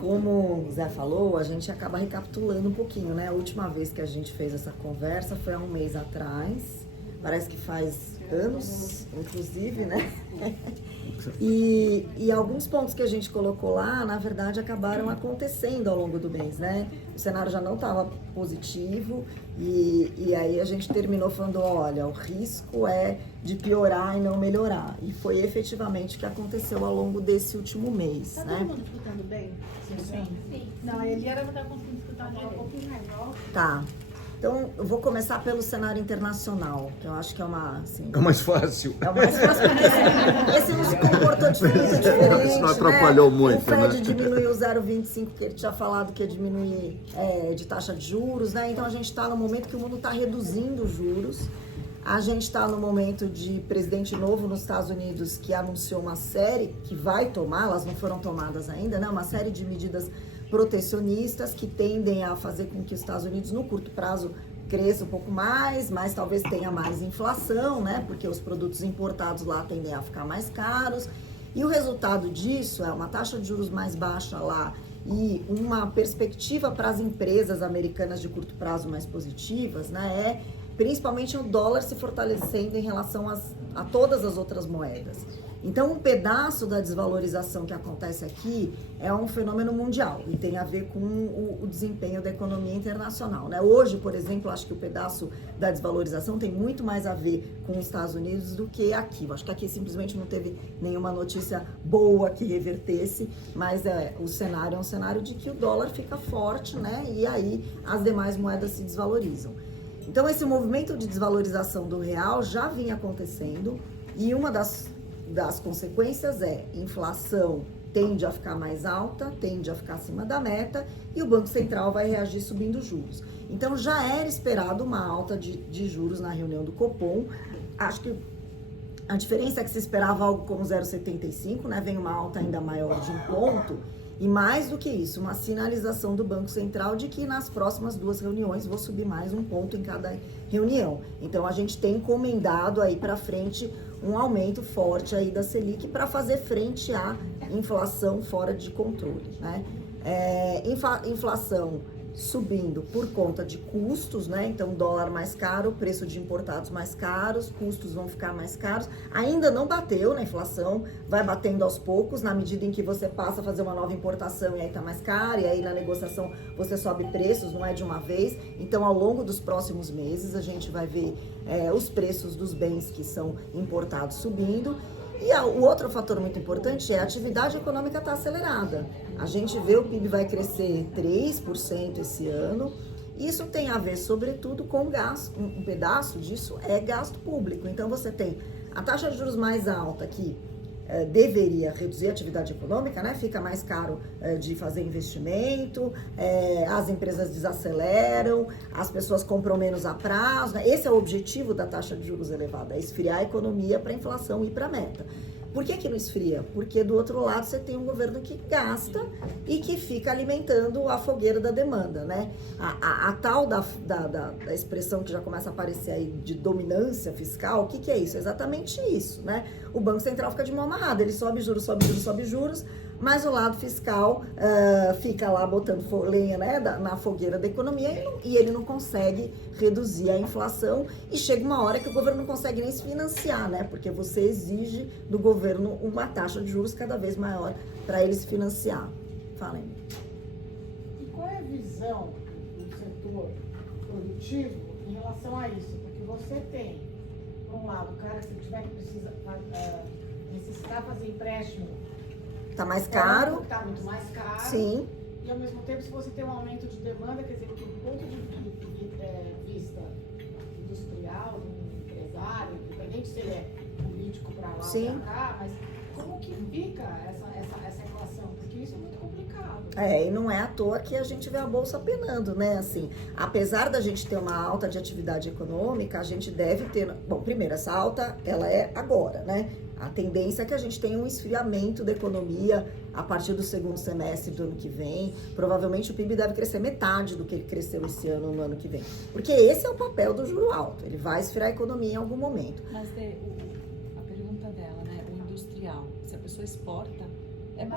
Como o Zé falou, a gente acaba recapitulando um pouquinho, né? A última vez que a gente fez essa conversa foi há um mês atrás. Parece que faz anos, inclusive, né? E alguns pontos que a gente colocou lá, na verdade, acabaram acontecendo ao longo do mês, né? O cenário já não estava positivo e aí a gente terminou falando, olha, o risco é de piorar e não melhorar. E foi efetivamente o que aconteceu ao longo desse último mês, tá né? todo mundo escutando bem? Sim. Não, a Eliana não está conseguindo escutar direito. Um pouquinho mais alto. Tá. Então, eu vou começar pelo cenário internacional, que eu acho que é uma, assim... É o mais fácil. É o mais fácil, porque esse não se comportou de forma diferente, Isso não atrapalhou muito, o Fed né? diminuiu o 0,25, que ele tinha falado que ia diminuir de taxa de juros, né? Então, a gente está no momento que o mundo está reduzindo os juros. A gente está no momento de presidente novo nos Estados Unidos, que anunciou uma série que vai tomar, elas não foram tomadas ainda, né? Uma série de medidas protecionistas que tendem a fazer com que os Estados Unidos, no curto prazo, cresça um pouco mais, mas talvez tenha mais inflação, né? Porque os produtos importados lá tendem a ficar mais caros. E o resultado disso é uma taxa de juros mais baixa lá e uma perspectiva para as empresas americanas de curto prazo mais positivas, né? É principalmente o dólar se fortalecendo em relação a todas as outras moedas. Então, um pedaço da desvalorização que acontece aqui é um fenômeno mundial e tem a ver com o desempenho da economia internacional, né? Hoje, por exemplo, acho que o pedaço da desvalorização tem muito mais a ver com os Estados Unidos do que aqui. Eu acho que aqui simplesmente não teve nenhuma notícia boa que revertesse, mas o cenário é um cenário de que o dólar fica forte, né? E aí as demais moedas se desvalorizam. Então, esse movimento de desvalorização do real já vinha acontecendo e uma das consequências inflação tende a ficar mais alta, tende a ficar acima da meta e o Banco Central vai reagir subindo juros. Então, já era esperado uma alta de juros na reunião do Copom. Acho que a diferença é que se esperava algo como 0,75, né? Vem uma alta ainda maior de 1 ponto. E mais do que isso, uma sinalização do Banco Central de que nas próximas 2 reuniões vou subir mais 1 ponto em cada reunião. Então, a gente tem encomendado aí para frente um aumento forte aí da Selic para fazer frente à inflação fora de controle, né? Inflação subindo por conta de custos, né? Então, dólar mais caro, preço de importados mais caros, custos vão ficar mais caros. Ainda não bateu na inflação, vai batendo aos poucos, na medida em que você passa a fazer uma nova importação e aí tá mais caro, e aí na negociação você sobe preços, não é de uma vez. Então, ao longo dos próximos meses, a gente vai ver os preços dos bens que são importados subindo. E o outro fator muito importante é a atividade econômica está acelerada. A gente vê o PIB vai crescer 3% esse ano. Isso tem a ver, sobretudo, com gasto. Um pedaço disso é gasto público. Então, você tem a taxa de juros mais alta que deveria reduzir a atividade econômica, né? Fica mais caro de fazer investimento, as empresas desaceleram, as pessoas compram menos a prazo, né? Esse é o objetivo da taxa de juros elevada, é esfriar a economia para a inflação ir para a meta. Por que não esfria? Porque do outro lado você tem um governo que gasta e que fica alimentando a fogueira da demanda, né? A tal da expressão que já começa a aparecer aí de dominância fiscal, o que é isso? É exatamente isso, né? O Banco Central fica de mão amarrada, ele sobe juros, sobe juros, sobe juros, mas o lado fiscal fica lá botando lenha, né, na fogueira da economia e ele não consegue reduzir a inflação e chega uma hora que o governo não consegue nem se financiar, né, porque você exige do governo uma taxa de juros cada vez maior para ele se financiar. Falem. E qual é a visão do setor produtivo em relação a isso? Porque você tem, por um lado, o cara que tiver que necessitar fazer empréstimo, Tá mais caro? Está muito mais caro. Sim. E ao mesmo tempo, se você tem um aumento de demanda, quer dizer, do ponto de vista industrial, do empresário, independente se ele é político para lá ou para cá, mas como que fica essa equação? Porque isso é muito complicado. E não é à toa que a gente vê a bolsa penando, né? Assim, apesar da gente ter uma alta de atividade econômica, a gente deve ter... Bom, primeiro, essa alta, ela é agora, né? A tendência é que a gente tenha um esfriamento da economia a partir do segundo semestre do ano que vem. Provavelmente o PIB deve crescer metade do que ele cresceu esse ano no ano que vem. Porque esse é o papel do juro alto. Ele vai esfriar a economia em algum momento. Mas a pergunta dela, né? O industrial, se a pessoa exporta, é bom.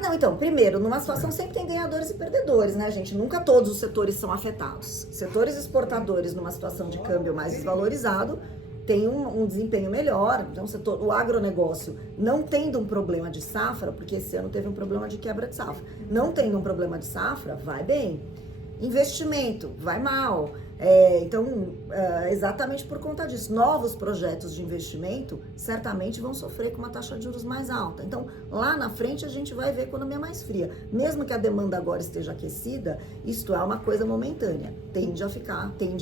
Não, então, primeiro, numa situação sempre tem ganhadores e perdedores, né, gente? Nunca todos os setores são afetados. Setores exportadores, numa situação de câmbio mais desvalorizado, tem um desempenho melhor. Então, o agronegócio, não tendo um problema de safra, porque esse ano teve um problema de quebra de safra, não tendo um problema de safra, vai bem. Investimento, vai mal. Então, exatamente por conta disso, novos projetos de investimento certamente vão sofrer com uma taxa de juros mais alta. Então, lá na frente a gente vai ver a economia mais fria. Mesmo que a demanda agora esteja aquecida, isto é uma coisa momentânea. Tende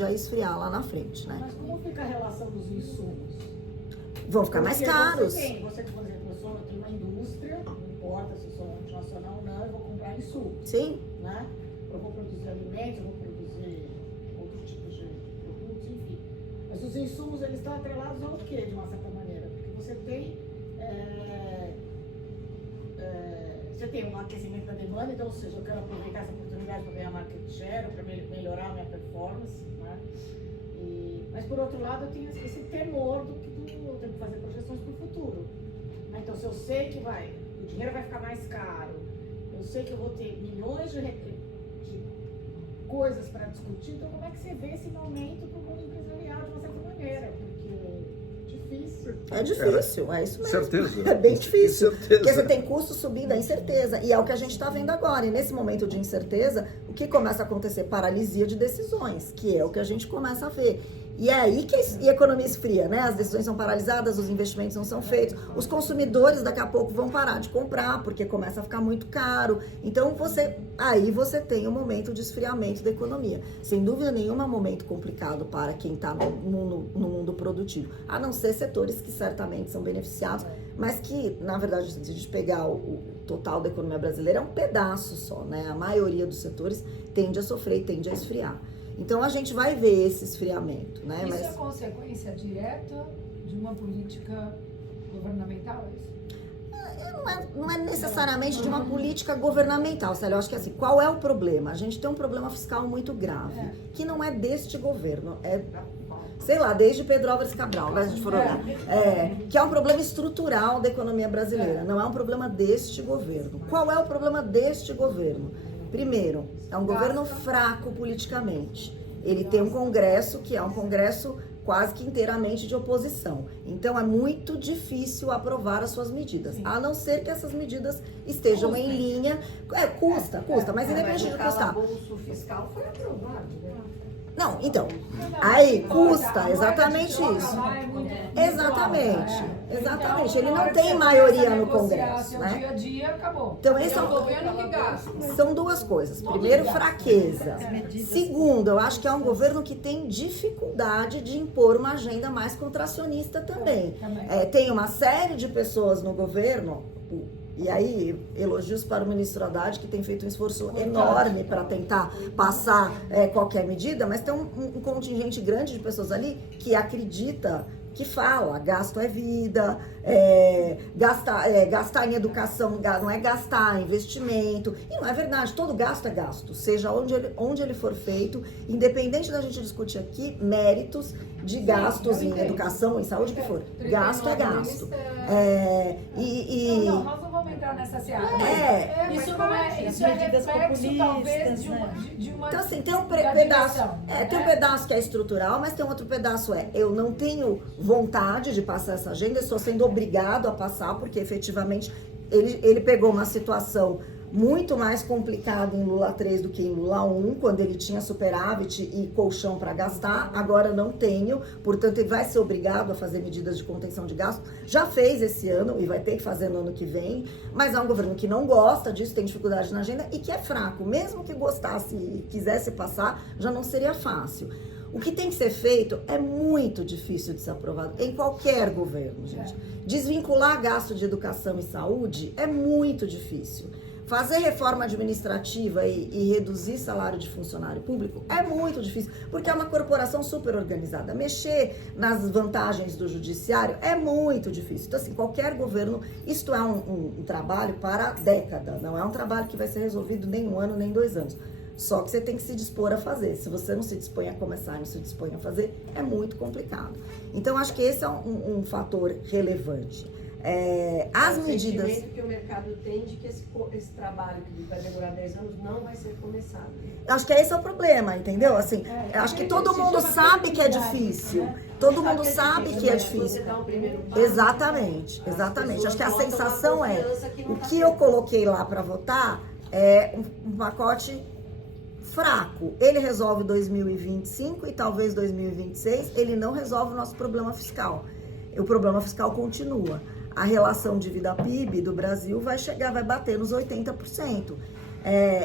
a esfriar lá na frente, né? Mas como fica a relação dos insumos? Vão ficar mais caros. Você, por exemplo, eu tenho uma indústria, não importa se eu sou multinacional ou não, eu vou comprar insumos. Sim. Né? Eu vou produzir alimentos, eu vou produzir outros tipos de produtos, enfim. Mas os insumos, eles estão atrelados ao quê, de uma certa maneira? Porque você tem um aquecimento da demanda, então, ou seja, eu quero aproveitar essa oportunidade para ganhar market share, para melhorar a minha performance, né? Mas, por outro lado, eu tenho esse temor do que eu tenho que fazer projeções para o futuro. Então, se eu sei que o dinheiro vai ficar mais caro, eu sei que eu vou ter milhões de coisas para discutir, então como é que você vê esse momento para o mundo empresarial de uma certa maneira? Porque difícil. É difícil, é isso mesmo. Certeza. É bem difícil. Certeza. Porque você tem custo subindo, a incerteza. E é o que a gente está vendo agora. E nesse momento de incerteza, o que começa a acontecer? Paralisia de decisões, que é o que a gente começa a ver. E é aí que a economia esfria, né? As decisões são paralisadas, os investimentos não são feitos, os consumidores daqui a pouco vão parar de comprar, porque começa a ficar muito caro. Então, aí você tem um momento de esfriamento da economia. Sem dúvida nenhuma, é um momento complicado para quem está no mundo produtivo. A não ser setores que certamente são beneficiados, mas que, na verdade, se a gente pegar o total da economia brasileira, é um pedaço só, né? A maioria dos setores tende a sofrer e tende a esfriar. Então, a gente vai ver esse esfriamento, né? Isso é consequência direta de uma política governamental, é isso? Não é necessariamente de uma política governamental, Célia. Eu acho que assim, qual é o problema? A gente tem um problema fiscal muito grave, que não é deste governo, sei lá, desde Pedro Álvares Cabral, né, a gente for olhar, que é um problema estrutural da economia brasileira, não é um problema deste governo. Qual é o problema deste governo? Primeiro, é um governo fraco politicamente. Ele tem um Congresso que é um Congresso quase que inteiramente de oposição. Então, é muito difícil aprovar as suas medidas, a não ser que essas medidas estejam em linha. Custa, mas independente de custar. O bolso fiscal foi aprovado, né? Não, então, aí custa exatamente isso. Exatamente. Ele não tem maioria no Congresso, né? Dia a dia acabou. Então, esse governo que gasta. são duas coisas. Primeiro, fraqueza. Segundo, eu acho que é um governo que tem dificuldade de impor uma agenda mais contracionista também. Tem uma série de pessoas no governo. E aí, elogios para o ministro Haddad, que tem feito um esforço enorme para tentar passar qualquer medida, mas tem um contingente grande de pessoas ali que acredita, que fala, gasto é vida, gastar em educação não é gastar, é investimento. E não é verdade, todo gasto é gasto, seja onde ele for feito, independente da gente discutir aqui méritos de gastos em educação, em saúde, o que for. Gasto é gasto. Não, nós não vamos entrar nessa seara. Isso é reflexo, talvez, de uma. Então, assim, tem um pedaço. Tem um pedaço que é estrutural, mas tem outro pedaço eu não tenho vontade de passar essa agenda, estou sendo obrigado a passar, porque efetivamente ele pegou uma situação muito mais complicada em Lula 3 do que em Lula 1, quando ele tinha superávit e colchão para gastar. Agora não tenho, portanto ele vai ser obrigado a fazer medidas de contenção de gasto. Já fez esse ano e vai ter que fazer no ano que vem, mas é um governo que não gosta disso, tem dificuldade na agenda e que é fraco. Mesmo que gostasse e quisesse passar, já não seria fácil. O que tem que ser feito é muito difícil de ser aprovado em qualquer governo, gente. Desvincular gasto de educação e saúde é muito difícil. Fazer reforma administrativa e reduzir salário de funcionário público é muito difícil, porque é uma corporação super organizada. Mexer nas vantagens do judiciário é muito difícil. Então, assim, qualquer governo, isto é um trabalho para década, não é um trabalho que vai ser resolvido nem 1 ano, nem 2 anos. Só que você tem que se dispor a fazer. Se você não se dispõe a começar, não se dispõe a fazer, é muito complicado. Então, acho que esse é um fator relevante. As O medidas... sentimento que o mercado tem de que esse trabalho que vai demorar 10 anos não vai ser começado. Acho que esse é o problema, entendeu? Assim, acho que todo mundo sabe que é difícil. Todo mundo sabe que é difícil. Exatamente, exatamente. Acho que a sensação é, o que eu coloquei lá para votar é um pacote fraco. Ele resolve 2025 e talvez 2026, ele não resolve o nosso problema fiscal. O problema fiscal continua. A relação dívida PIB do Brasil vai bater nos 80%.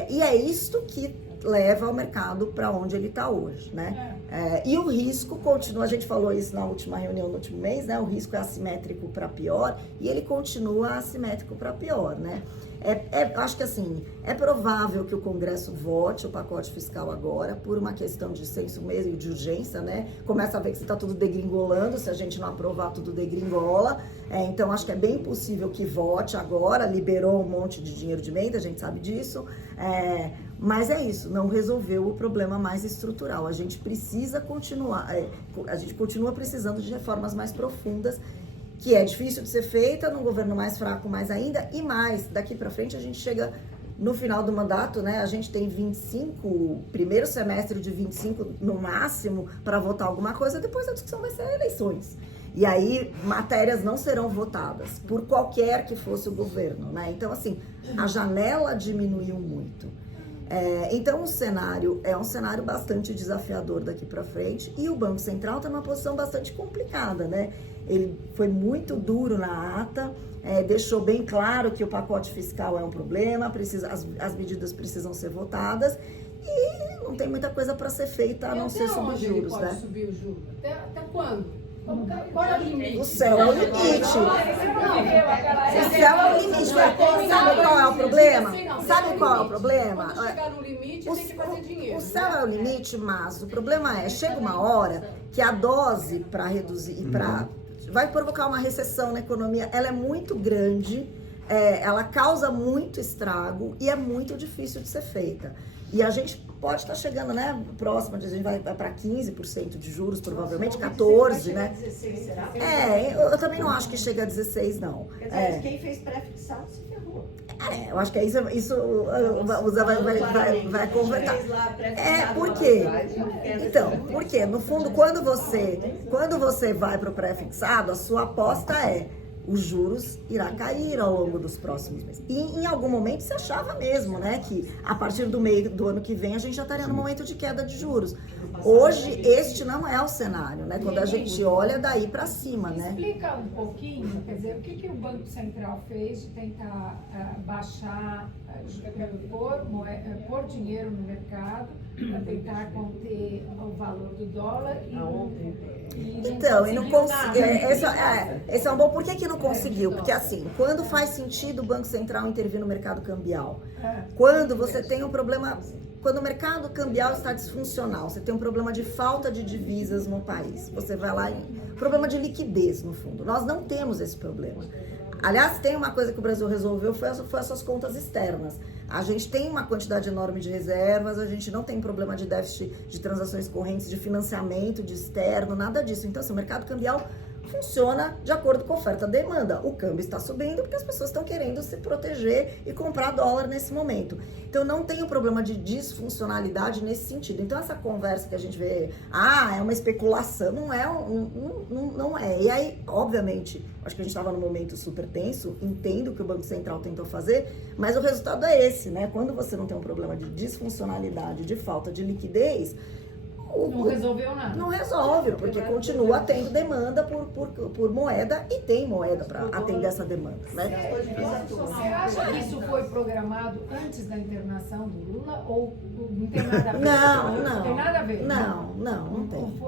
E é isto que leva o mercado para onde ele está hoje, né? E o risco continua, a gente falou isso na última reunião, no último mês, né? O risco é assimétrico para pior e ele continua assimétrico para pior, né? Acho que assim, é provável que o Congresso vote o pacote fiscal agora por uma questão de senso mesmo, de urgência, né? Começa a ver que está tudo degringolando, se a gente não aprovar, tudo degringola. Então, acho que é bem possível que vote agora, liberou um monte de dinheiro de emenda, a gente sabe disso. Mas é isso, não resolveu o problema mais estrutural. A gente precisa continuar, a gente continua precisando de reformas mais profundas, que é difícil de ser feita num governo mais fraco mais ainda, e mais, daqui para frente a gente chega no final do mandato, né? A gente tem 25, primeiro semestre de 25 no máximo para votar alguma coisa, depois a discussão vai ser eleições. E aí matérias não serão votadas por qualquer que fosse o governo, né? Então, assim, a janela diminuiu muito. Então o cenário é um cenário bastante desafiador daqui para frente, e o Banco Central está numa posição bastante complicada, né? Ele foi muito duro na ata, deixou bem claro que o pacote fiscal é um problema, as medidas precisam ser votadas e não tem muita coisa para ser feita a não ser subir juros, né? Subir o juros? Até quando? Qual é o limite? O céu é o limite. O céu é o limite. Sabe qual é o problema? Sabe qual é o problema? Quando chegar no limite, tem que fazer dinheiro. O céu é o limite, mas o problema chega uma hora que a dose para reduzir e vai provocar uma recessão na economia, ela é muito grande, ela causa muito estrago e é muito difícil de ser feita. E a gente pode estar chegando, né, próximo, a gente vai para 15% de juros, provavelmente 14%, né? 16, será? Eu também não acho que chega a 16, não. Quer dizer, quem fez pré-fixado se ferrou. Eu acho que isso o Zé vai conversar. Por quê? Então, porque no fundo, quando você vai para o pré-fixado, a sua aposta os juros irá cair ao longo dos próximos meses. E em algum momento se achava mesmo, né, que a partir do meio do ano que vem a gente já estaria no momento de queda de juros. Hoje, este não é o cenário, né, quando a gente olha daí para cima, né. Explica um pouquinho, quer dizer, o que o Banco Central fez de tentar baixar, pôr dinheiro no mercado, para tentar conter o valor do dólar Então, e não conseguiu. Esse é um bom. Por que não conseguiu? Porque assim, quando faz sentido o Banco Central intervir no mercado cambial? Quando você tem um problema, quando o mercado cambial está disfuncional, você tem um problema de falta de divisas no país, você vai lá problema de liquidez, no fundo. Nós não temos esse problema. Aliás, tem uma coisa que o Brasil resolveu, foi as suas contas externas. A gente tem uma quantidade enorme de reservas, a gente não tem problema de déficit de transações correntes, de financiamento, de externo, nada disso. Então, assim, o mercado cambial funciona de acordo com a oferta e demanda. O câmbio está subindo porque as pessoas estão querendo se proteger e comprar dólar nesse momento. Então, não tem um problema de disfuncionalidade nesse sentido. Então, essa conversa que a gente vê, é uma especulação, não é. E aí, obviamente, acho que a gente estava num momento super tenso, entendo o que o Banco Central tentou fazer, mas o resultado é esse, né? Quando você não tem um problema de disfuncionalidade, de falta de liquidez, não resolveu nada. Não resolve, porque continua tendo demanda por moeda e tem moeda para atender essa demanda, né? Você acha que isso foi programado antes da internação do Lula ou não tem nada a ver? Não tem nada a ver? Não tem.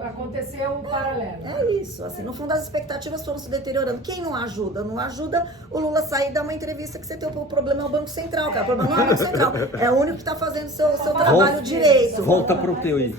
Aconteceu paralelo. É isso, assim, no fundo as expectativas foram se deteriorando. Quem não ajuda? Não ajuda o Lula sair e dar uma entrevista que você tem o problema é o Banco Central, cara. O problema não é o Banco Central, é o único que está fazendo seu trabalho direito. Volta pro teu aí.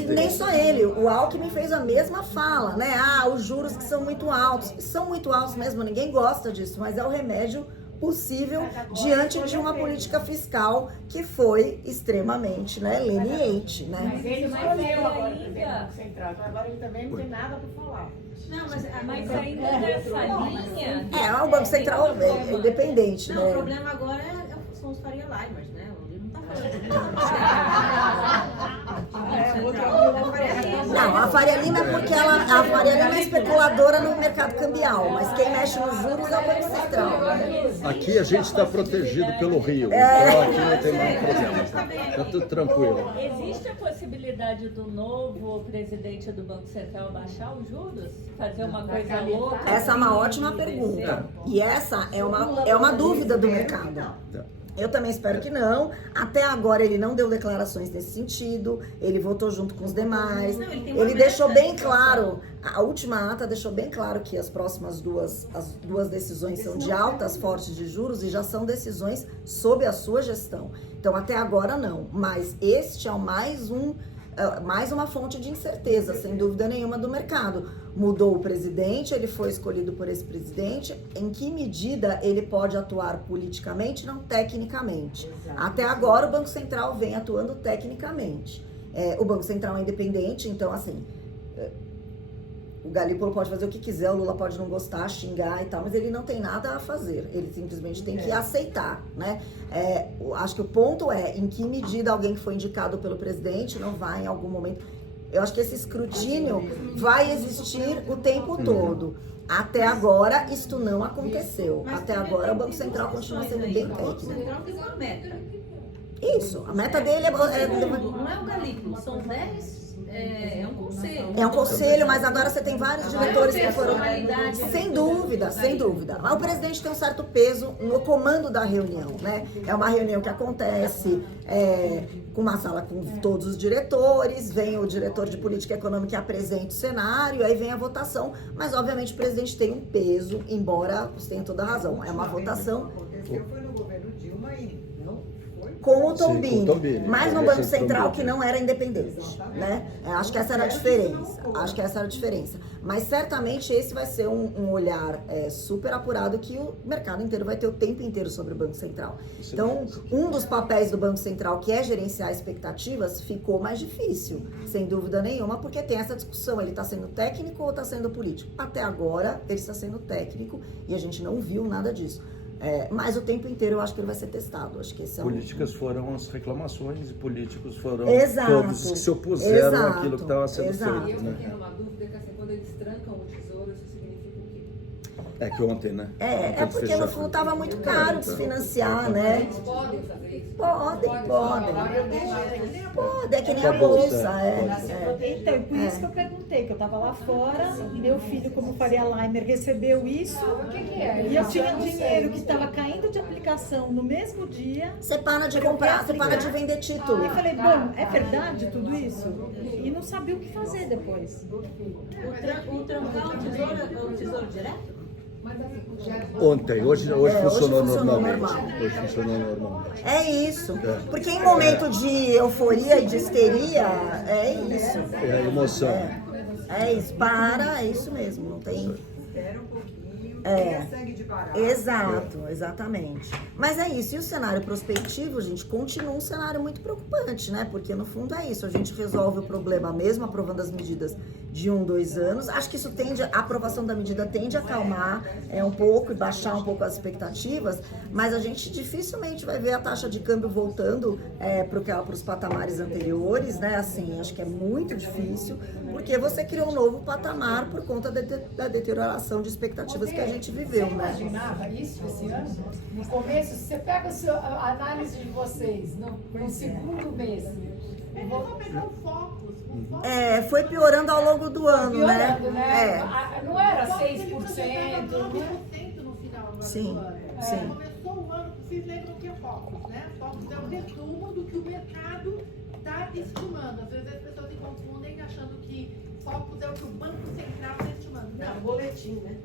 E nem só ele, o Alckmin fez a mesma fala, né? Os juros que são muito altos. São muito altos mesmo, ninguém gosta disso, mas é o remédio possível diante de uma política fiscal que foi extremamente, né, leniente, né? Mas ele escolheu agora o presidente do Banco Central, então agora ele também não tem nada para falar. Não, mas ainda nessa linha. O Banco Central é independente, Não, o né? problema agora são os Faria Limers, né? Ele não tá falando. Não, a Faria Lima é porque a Faria Lima é especuladora no mercado cambial, mas quem mexe nos juros é o Banco Central, né? Aqui a gente está protegido pelo Rio, então aqui não tem mais problema, tá tudo tranquilo. Existe a possibilidade do novo presidente do Banco Central baixar os juros? Fazer uma coisa louca? Essa é uma ótima pergunta. E essa é uma dúvida do mercado. Eu também espero que não. Até agora ele não deu declarações nesse sentido. Ele votou junto com os demais. Ele deixou bem claro, a última ata deixou bem claro que as próximas as duas decisões são de altas fortes de juros e já são decisões sob a sua gestão. Então até agora não. Mas este é mais uma fonte de incerteza, sem dúvida nenhuma, do mercado. Mudou o presidente, ele foi escolhido por esse presidente. Em que medida ele pode atuar politicamente, não tecnicamente? Até agora o Banco Central vem atuando tecnicamente. O Banco Central é independente, então assim, o Galípolo pode fazer o que quiser, o Lula pode não gostar, xingar e tal, mas ele não tem nada a fazer, ele simplesmente tem que aceitar, né? Acho que o ponto é em que medida alguém que foi indicado pelo presidente não vai em algum momento. Eu acho que esse escrutínio vai existir o tempo todo. Até agora, isto não aconteceu. Até agora, o Banco Central continua sendo bem O Banco técnico. Central tem uma meta. Isso, a meta dele Não é o Galípolo, são 10. É um conselho. é um conselho, mas agora você tem vários diretores que foram... Personalidade. Sem dúvida, sem dúvida. Mas o presidente tem um certo peso no comando da reunião, né? É uma reunião que acontece com uma sala com todos os diretores, vem o diretor de política econômica que apresenta o cenário, aí vem a votação, mas obviamente o presidente tem um peso, embora você tenha toda a razão. É uma votação Aconteceu foi no governo Dilma e não foi. com o Sim, Tom Bini, com o Tom Bini. mas no Com Banco o Central Tom que não era independente, né? Acho que essa era a diferença. Acho que essa era a diferença. Mas certamente esse vai ser um olhar super apurado que o mercado inteiro vai ter o tempo inteiro sobre o Banco Central. Então, um dos papéis do Banco Central, que é gerenciar expectativas, ficou mais difícil, sem dúvida nenhuma, porque tem essa discussão, ele está sendo técnico ou está sendo político? Até agora, ele está sendo técnico e a gente não viu nada disso. Mas o tempo inteiro eu acho que ele vai ser testado. Acho que esse é Políticas foram as reclamações e políticos foram Exato. todos os que se opuseram Exato. àquilo que estava sendo Exato. feito, Eu né? fiquei numa dúvida que assim, quando eles trancam o tesouro, isso significa o quê? É que ontem, né? Ontem porque fechou no fundo estava muito caro desfinanciar, né? Eles podem fazer isso? Podem. Pode, é que nem a Bolsa. bolsa. Então, por isso que eu perguntei, que eu estava lá fora, e meu filho, como Faria Limer, recebeu isso, O que é? e eu tinha dinheiro que estava caindo de aplicação no mesmo dia. Você para de comprar, você para de vender título. E falei, bom, é verdade tudo isso? E não sabia o que fazer depois. O trancar o tesouro direto? Ontem, hoje hoje funcionou funcionou normalmente. normal. Hoje funcionou normalmente. É isso. Porque em momento de euforia e de histeria, é isso. É a emoção. É isso. É isso mesmo. Não tem. Espera um pouquinho, segue de barato. Exato, exatamente. Mas é isso, e o cenário prospectivo, gente, continua um cenário muito preocupante, né? Porque no fundo é isso, a gente resolve o problema mesmo aprovando as medidas de 2 anos. Acho que isso a aprovação da medida tende a acalmar um pouco e baixar um pouco as expectativas, mas a gente dificilmente vai ver a taxa de câmbio voltando para os patamares anteriores, né? Assim, acho que é muito difícil, porque você criou um novo patamar por conta da deterioração de expectativas que a gente viveu, Você né? imaginava isso esse ano? No começo, se você pega a análise de vocês no segundo mês. Ele só pegou o foco. Foi piorando ao longo do ano, Piorando, né? Não era Só que ele 6%. foi Né? 9% no final agora Sim, do ano. sim. Começou o ano, vocês lembram o que é Focus, né? Focus é um resumo do que o mercado está estimando. Às vezes as pessoas se confundem achando que Focus é o que o Banco Central está estimando. É Não, um boletim, né?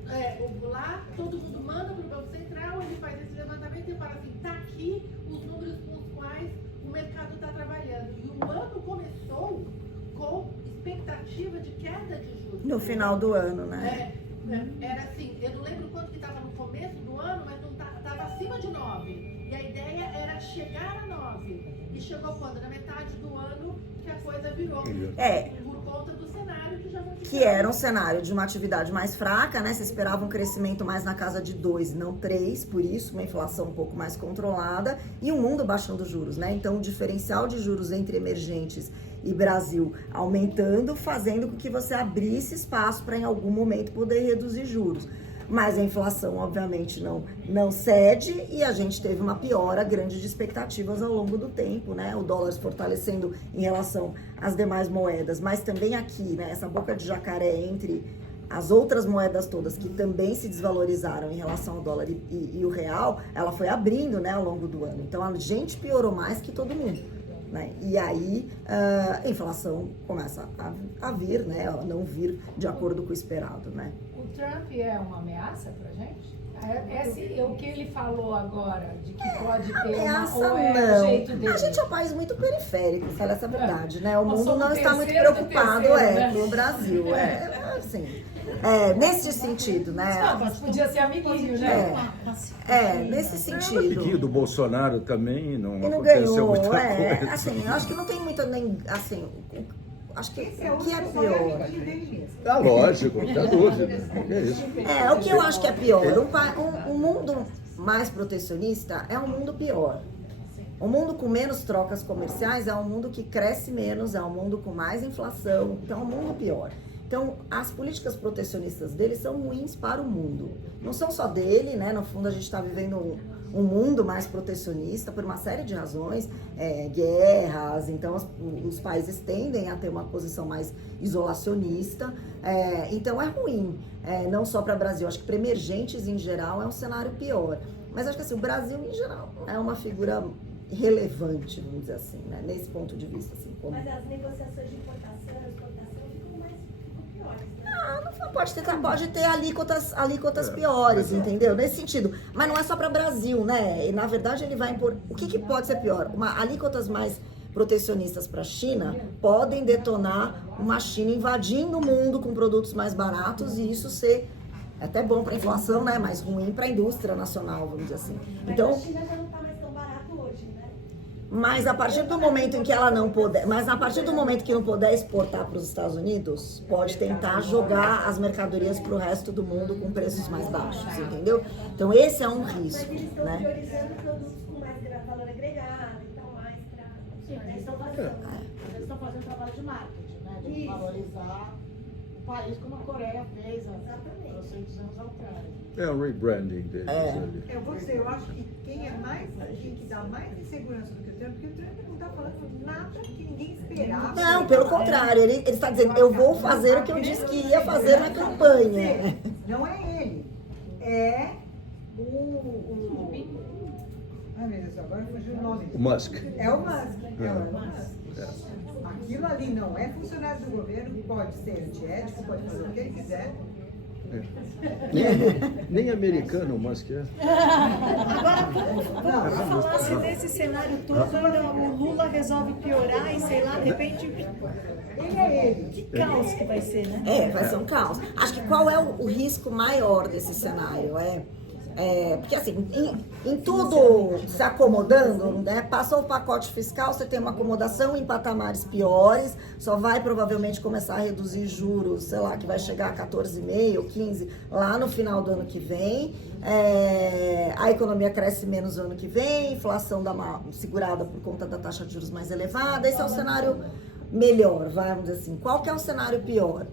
Lá todo mundo manda para o Banco Central, ele faz esse levantamento e fala assim, tá aqui os números com os quais o mercado está trabalhando. E o ano começou com expectativa de queda de juros. No final do ano, né? Era assim, eu não lembro quanto que estava no começo do ano, mas não estava acima 9. E a ideia era chegar a 9. E chegou quando? Na metade do ano que a coisa virou. Por conta do cenário que já que era um cenário de uma atividade mais fraca, né? Você esperava um crescimento mais na casa de 2, não 3, por isso uma inflação um pouco mais controlada e o mundo baixando juros, né? Então o diferencial de juros entre emergentes e Brasil aumentando, fazendo com que você abrisse espaço para em algum momento poder reduzir juros. Mas a inflação, obviamente, não cede e a gente teve uma piora grande de expectativas ao longo do tempo, né? O dólar se fortalecendo em relação às demais moedas, mas também aqui, né? Essa boca de jacaré entre as outras moedas todas que também se desvalorizaram em relação ao dólar e o real, ela foi abrindo, né, ao longo do ano. Então a gente piorou mais que todo mundo, né? E aí a inflação começa a vir, né? A não vir de acordo com o esperado, né? O Trump é uma ameaça pra gente? O que ele falou agora, de que pode ter ameaça, ou é não. o jeito dele? A gente é um país muito periférico, fala essa verdade, né? O Nós mundo somos não está muito terceiro do preocupado terceiro, né? com o Brasil. Assim, nesse sentido, né? Não, mas podia ser amiguinho, né? Nesse O sentido. amiguinho do Bolsonaro também E não não aconteceu ganhou, muita coisa. assim, eu acho que não tem muita nem, assim, acho que Esse é o que é o pior. amiguinho dele mesmo. É lógico, não tem dúvida. É isso. O que eu acho que é pior, um mundo mais protecionista é um mundo pior. Um mundo com menos trocas comerciais é um mundo que cresce menos, é um mundo com mais inflação, então é um mundo pior. Então, as políticas protecionistas dele são ruins para o mundo. Não são só dele, né? No fundo, a gente está vivendo um mundo mais protecionista por uma série de razões, guerras, então os países tendem a ter uma posição mais isolacionista, então é ruim, não só para o Brasil, acho que para emergentes em geral é um cenário pior, mas acho que assim, o Brasil em geral é uma figura relevante, vamos dizer assim, né? Nesse ponto de vista. Assim, como... Mas as negociações de importação e exportação ficam piores, né? Não pode ter alíquotas piores, entendeu? Nesse sentido. Mas não é só para o Brasil, né? E, na verdade, ele vai impor... O que pode ser pior? Alíquotas mais protecionistas para a China podem detonar uma China invadindo o mundo com produtos mais baratos e isso ser até bom para a inflação, né? Mas ruim para a indústria nacional, vamos dizer assim. Então, a China já não está mais tão barato hoje, né? mas a partir do momento em que ela não puder, mas a partir do momento que não puder exportar para os Estados Unidos, pode tentar jogar as mercadorias para o resto do mundo com preços mais baixos, entendeu? Então esse é um risco, Mas eles estão né? priorizando produtos com mais valor agregado, então mais para... Sim, eles estão fazendo trabalho de marketing, né? De valorizar o país como a Coreia fez há 200 anos atrás. É o rebranding deles ali. Eu acho que quem que dá mais insegurança do que o Trump, porque o Trump não está falando nada que ninguém esperava. Não, pelo contrário, ele está dizendo, eu vou fazer o que eu disse que ia fazer na campanha. Não é ele, é ai meu Deus, agora fugiu o nome. O Musk. É o Musk. Aquilo ali não é funcionário do governo, pode ser antiético, pode fazer o que ele quiser. Nem americano o Musk é. Agora, vamos falar se nesse cenário todo o Lula resolve piorar e, sei lá, de repente... Ele é ele. Que caos que vai ser, né? Vai ser um caos. Acho que qual é o risco maior desse cenário? Porque assim, em tudo se acomodando, né? Passou o pacote fiscal, você tem uma acomodação em patamares piores, só vai provavelmente começar a reduzir juros, sei lá, que vai chegar a 14,5% ou 15% lá no final do ano que vem. A economia cresce menos no ano que vem, inflação dá uma segurada por conta da taxa de juros mais elevada. Esse é o cenário melhor, vamos dizer assim. Qual que é o cenário pior?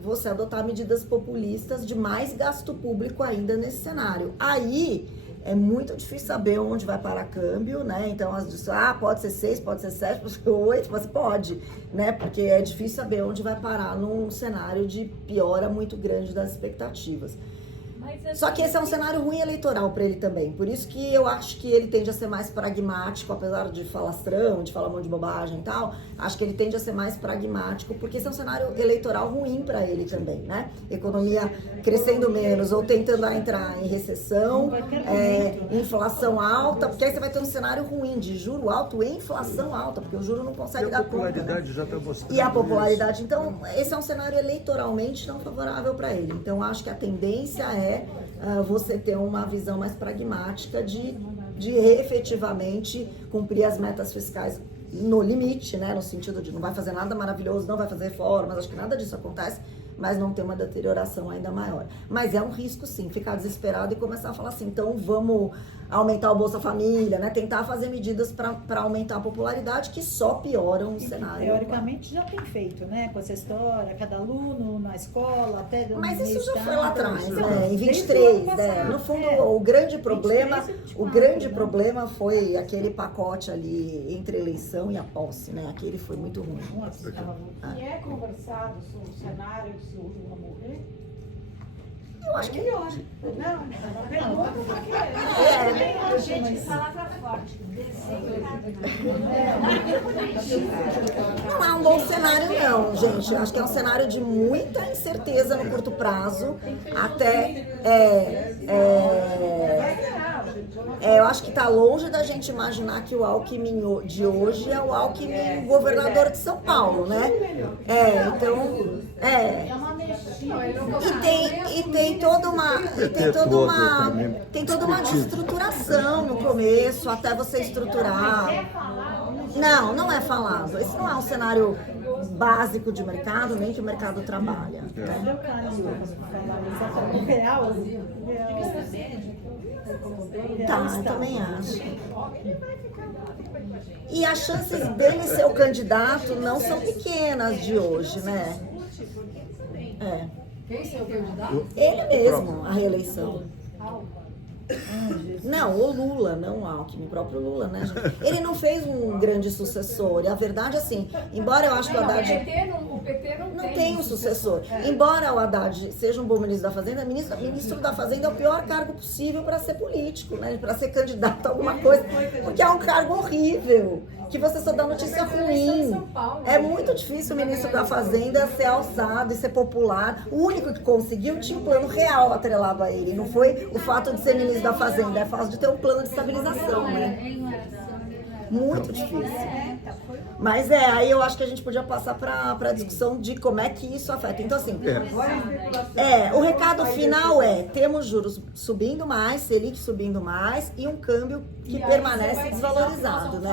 Você adotar medidas populistas de mais gasto público ainda nesse cenário. Aí é muito difícil saber onde vai parar câmbio, né? Então, pode ser 6, pode ser 7, pode ser 8, mas pode, né? Porque é difícil saber onde vai parar num cenário de piora muito grande das expectativas. Só que esse é um cenário ruim eleitoral para ele também. Por isso que eu acho que ele tende a ser mais pragmático, apesar de falastrão, de falar um monte de bobagem e tal. Acho que ele tende a ser mais pragmático, porque esse é um cenário eleitoral ruim para ele também, né? Economia crescendo menos ou tentando entrar em recessão, inflação alta, porque aí você vai ter um cenário ruim de juro alto e inflação alta, porque o juro não consegue dar conta. E a popularidade já está mostrando. E a popularidade. Então, esse é um cenário eleitoralmente não favorável para ele. Então, acho que a tendência é você ter uma visão mais pragmática de efetivamente cumprir as metas fiscais no limite, né? No sentido de não vai fazer nada maravilhoso, não vai fazer reformas, acho que nada disso acontece, mas não ter uma deterioração ainda maior. Mas é um risco, sim, ficar desesperado e começar a falar assim, então vamos aumentar o Bolsa Família, né? Tentar fazer medidas para aumentar a popularidade que só pioram o cenário. Teoricamente já tem feito, né? Com essa história, cada aluno na escola, até... Mas isso já foi lá atrás, né? Em 23, né? No fundo, o grande problema, problema foi aquele pacote ali entre eleição e a posse, né? Aquele foi muito ruim. E é conversado sobre o cenário se o Lula morrer? Eu acho que Não, pergunta porque gente, palavra forte. não é um bom cenário não, gente. Acho que é um cenário de muita incerteza no curto prazo. Até eu acho que está longe da gente imaginar que o Alckmin de hoje é o Alckmin governador de São Paulo, né? E tem toda uma destruturação no começo, até você estruturar. Não é falado. Esse não é um cenário básico de mercado, nem que o mercado trabalha. Né? Tá, eu também acho. E as chances dele ser o candidato não são pequenas de hoje, né? Quem é o candidato? Ele mesmo, a reeleição. Não, o Lula, não o Alckmin, o próprio Lula, né, gente? Ele não fez um grande sucessor. E a verdade, assim, embora eu acho que o Haddad... O PT não tem um sucessor. Embora o Haddad seja um bom ministro da Fazenda, ministro da Fazenda é o pior cargo possível para ser político, né? Para ser candidato a alguma coisa, porque é um cargo horrível, que você só dá notícia ruim. É muito difícil o ministro da Fazenda ser alçado e ser popular. O único que conseguiu tinha um plano real atrelado a ele. Não foi o fato de ser ministro da Fazenda, é fácil de ter um plano de estabilização, né? Muito difícil. Mas aí eu acho que a gente podia passar para a discussão de como é que isso afeta. Então, assim, o recado final temos juros subindo mais, Selic subindo mais e um câmbio que permanece desvalorizado, né?